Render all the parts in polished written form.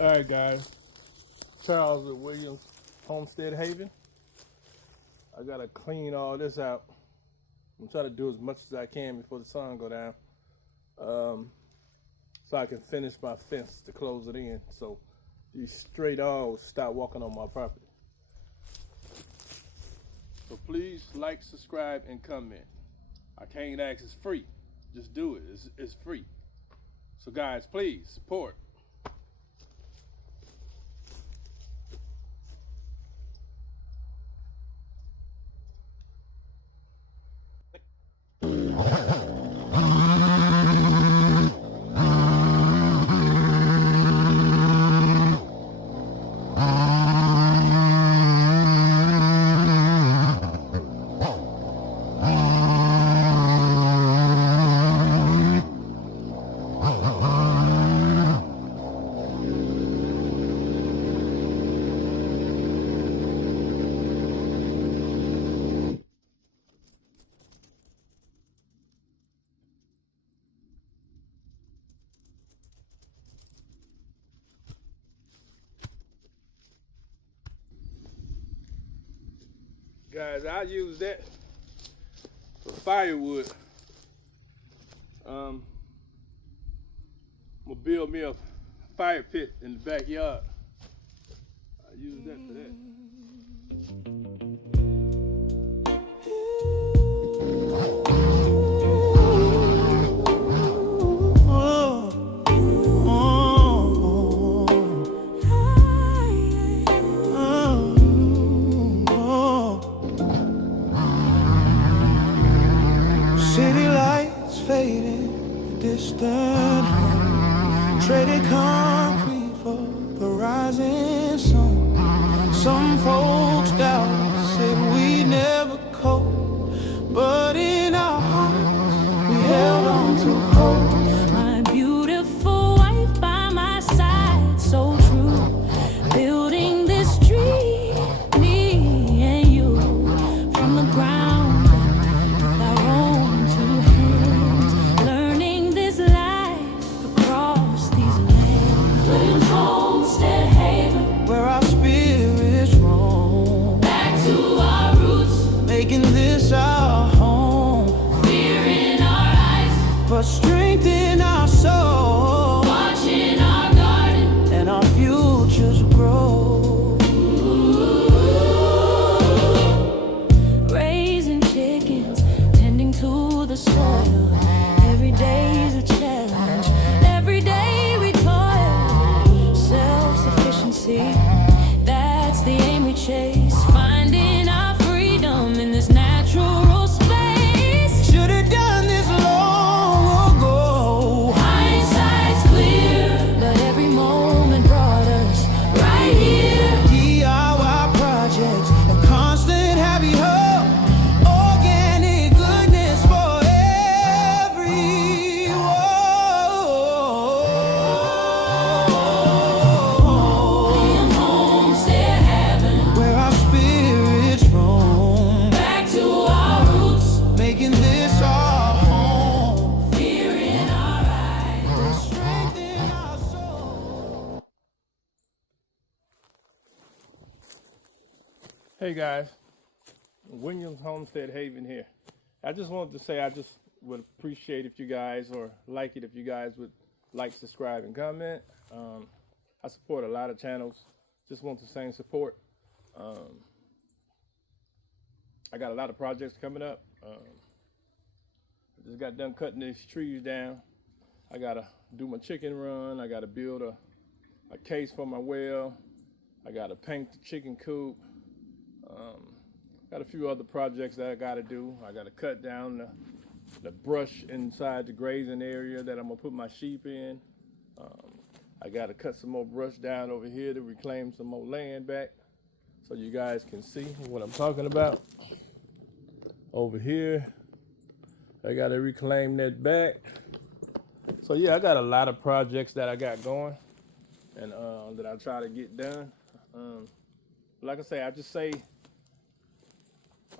All right, guys. Charles with Williamshomesteadhaven. I gotta clean all this out. I'm trying to do as much as I can before the sun go down, so I can finish my fence to close it in. So these stray dogs stop walking on my property. So please like, subscribe, and comment. I can't ask. It's free. Just do it. It's free. So guys, please support. Guys, I use that for firewood. I'm gonna build me a fire pit in the backyard. I use that for that. City lights fading distant, traded concrete for the rising sun. Some folks doubt, said we never cope, but in our hearts we held on to hope. My beautiful wife by my side, so true, building this dream, me and you, from the ground with our own two hands, learning this life across these lands. Williamshomesteadhaven, Where our spirits roam, back to our roots, making this our home, fear in our eyes, but strength in our soul, watching our garden, and our futures grow. raising chickens, tending to the soil. Every day's a challenge, every day we toil. Self-sufficiency, that's the aim we chase. Finding our freedom in this natural space. Should have done this long ago. Hindsight's clear, but every moment brought us right here. DIY projects, a constant happy hope, organic goodness for everyone. Homestead Where our spirits roam, back to our roots, making this our home, fear in our eyes. strength in our soul. Hey guys, Williamshomesteadhaven here. I just wanted to say I just would appreciate if you guys, or like it if you guys would like, subscribe, and comment. I support a lot of channels. Just want the same support. I got a lot of projects coming up. I just got done cutting these trees down. I gotta do my chicken run. I gotta build a case for my well. I gotta paint the chicken coop. Got a few other projects that I gotta do. I gotta cut down the brush inside the grazing area that I'm gonna put my sheep in. I gotta cut some more brush down over here to reclaim some more land back, so you guys can see what I'm talking about. Over here, I gotta reclaim that back. So yeah, I got a lot of projects that I got going, and that I try to get done. Like I say, I just say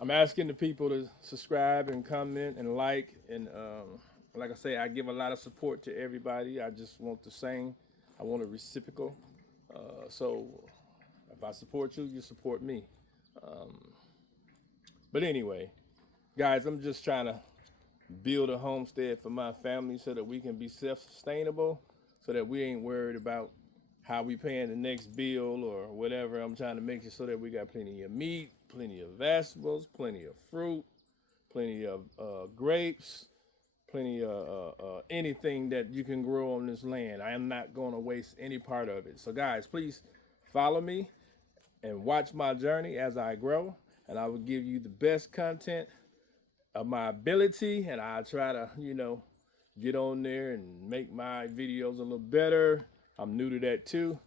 I'm asking the people to subscribe and comment and like, and like I say, I give a lot of support to everybody. I just want the same. I want a reciprocal. So if I support you, you support me. But anyway, guys, I'm just trying to build a homestead for my family so that we can be self-sustainable, so that we ain't worried about how we paying the next bill or whatever. I'm trying to make it so that we got plenty of meat, plenty of vegetables, plenty of fruit, plenty of grapes, plenty of anything that you can grow on this land. I am not going to waste any part of it. So guys, please follow me and watch my journey as I grow, and I will give you the best content of my ability, and I try to, get on there and make my videos a little better. I'm new to that too,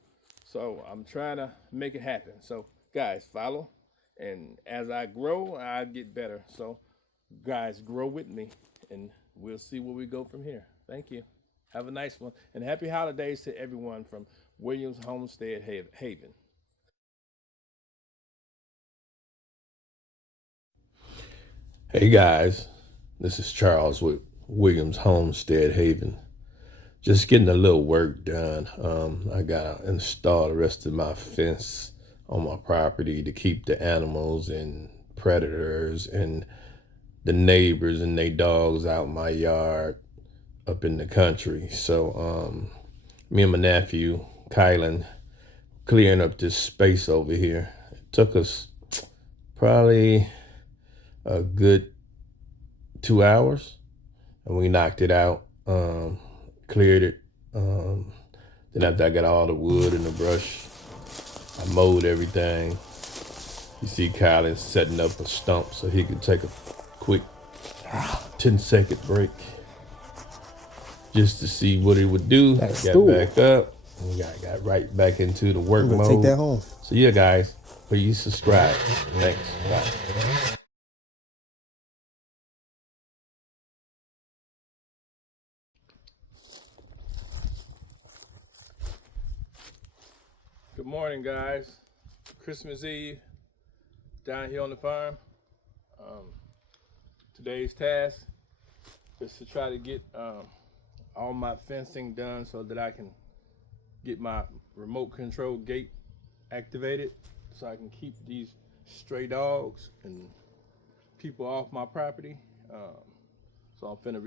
so I'm trying to make it happen. So guys, follow, and as I grow, I get better. So guys, grow with me, and we'll see where we go from here. Thank you. Have a nice one, and happy holidays to everyone from Williamshomesteadhaven. Hey guys, this is Charles with Williamshomesteadhaven. Just getting a little work done. I gotta install the rest of my fence on my property to keep the animals and predators and the neighbors and their dogs out in my yard up in the country. So me and my nephew, Kylan, clearing up this space over here. It took us probably a good 2 hours, and we knocked it out, cleared it. Then after I got all the wood and the brush, I mowed everything. You see Kylan setting up a stump so he could take a quick 10-second break just to see what it would do. Got back up and got right back into the work mode. Take that home. So yeah, guys, please subscribe. Thanks. Bye. Good morning, guys. Christmas Eve down here on the farm. Today's task is to try to get all my fencing done so that I can get my remote control gate activated, so I can keep these stray dogs and people off my property. So I'm finna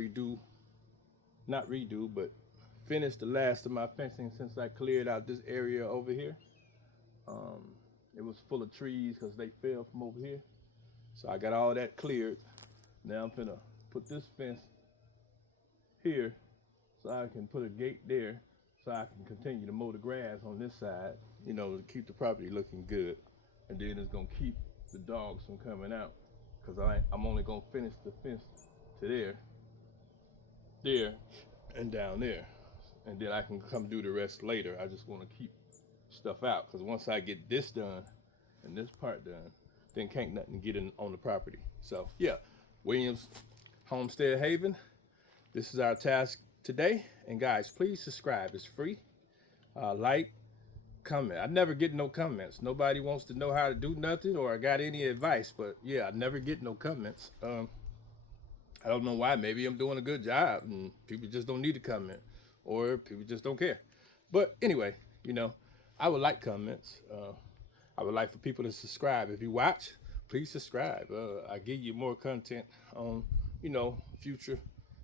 but finish the last of my fencing since I cleared out this area over here. It was full of trees because they fell from over here. So I got all that cleared. Now I'm finna put this fence here so I can put a gate there so I can continue to mow the grass on this side, to keep the property looking good. And then it's gonna keep the dogs from coming out, because I'm only gonna finish the fence to there, and down there. And then I can come do the rest later. I just want to keep stuff out, because once I get this done and this part done, then can't nothing get in on the property. So yeah, Williamshomesteadhaven, this is our task today. And guys, please subscribe. It's free. Like, comment. I never get no comments. Nobody wants to know how to do nothing or I got any advice, but yeah, I never get no comments. I don't know why. Maybe I'm doing a good job and people just don't need to comment, or people just don't care. But anyway, I would like comments. I would like for people to subscribe. If you watch, please subscribe. I give you more content on, future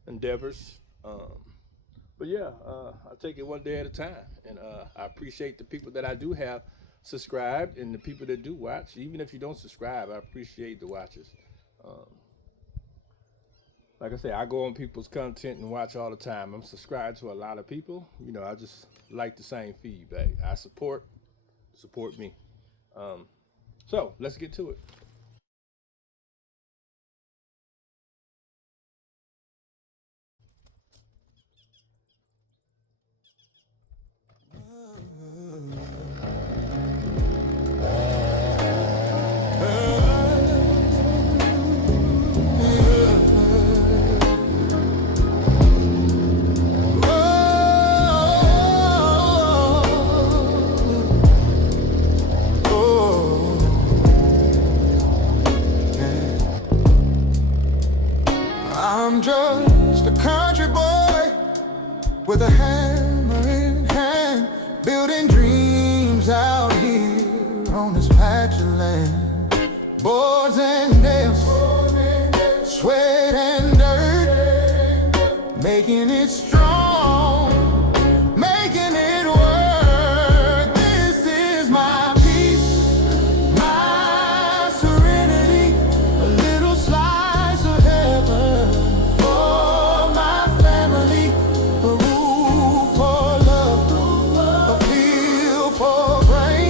endeavors. But yeah, I take it one day at a time. And I appreciate the people that I do have subscribed and the people that do watch. Even if you don't subscribe, I appreciate the watchers. Like I say, I go on people's content and watch all the time. I'm subscribed to a lot of people. I just like the same feedback. I support me. So let's get to it. boards and nails, sweat and dirt, making it strong, making it work. This is my peace, my serenity, a little slice of heaven for my family, a roof for love, a field for grain.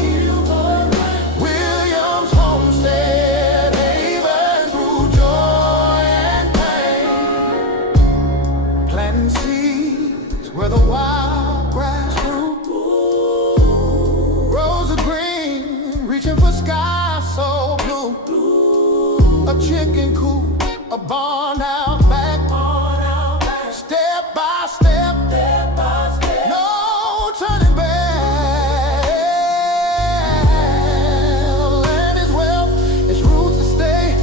Williams Homestead Haven, through joy and pain, planting seeds where the wild grass grew, rows of green reaching for skies so blue, a chicken coop, a barn out back, step by step, no turning back. Land is wealth, its roots to stay,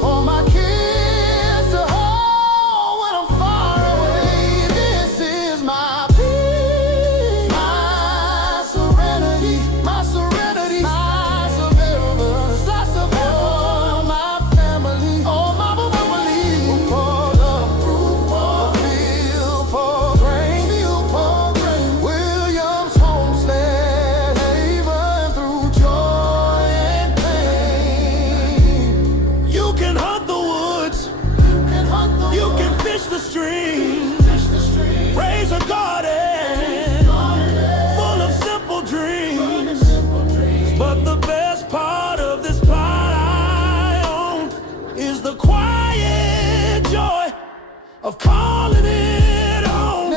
for my kids to hold when I'm far away. This is my peace, my serenity, my serenity, my surveillance, slice of heaven, my family, oh my family, for love, for field, for grain, Williams Homestead Haven, through joy and pain. You can hunt the woods, you can fish the streams, raise a garden full of simple dreams. But the best part of this pot I own is the quiet joy of calling it home.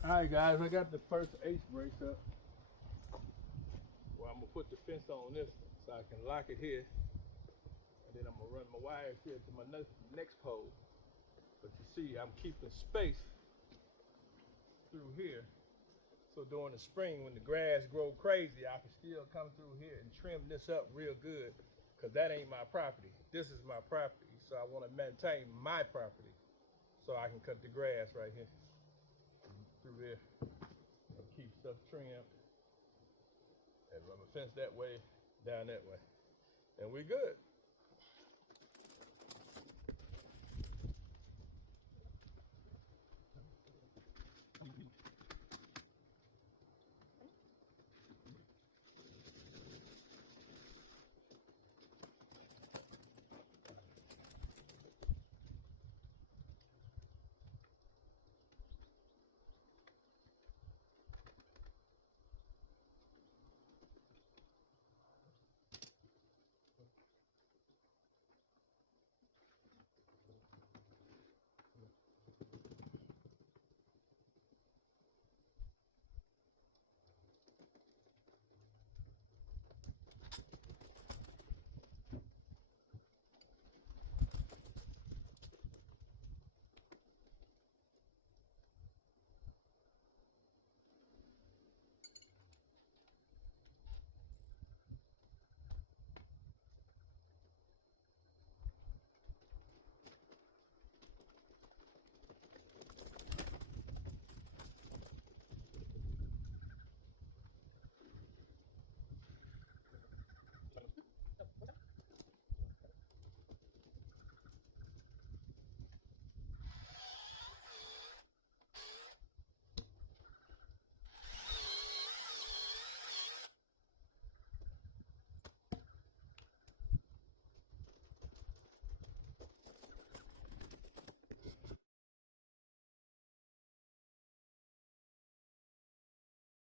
Alright guys, I got the first ace brace up. Well, I'm gonna put the fence on this so I can lock it here. And then I'm gonna run my wires here to my next pole. But you see, I'm keeping space through here. So during the spring, when the grass grow crazy, I can still come through here and trim this up real good, because that ain't my property. This is my property. So I want to maintain my property. So I can cut the grass right here through here and keep stuff trimmed. And run the fence that way, down that way. And we good.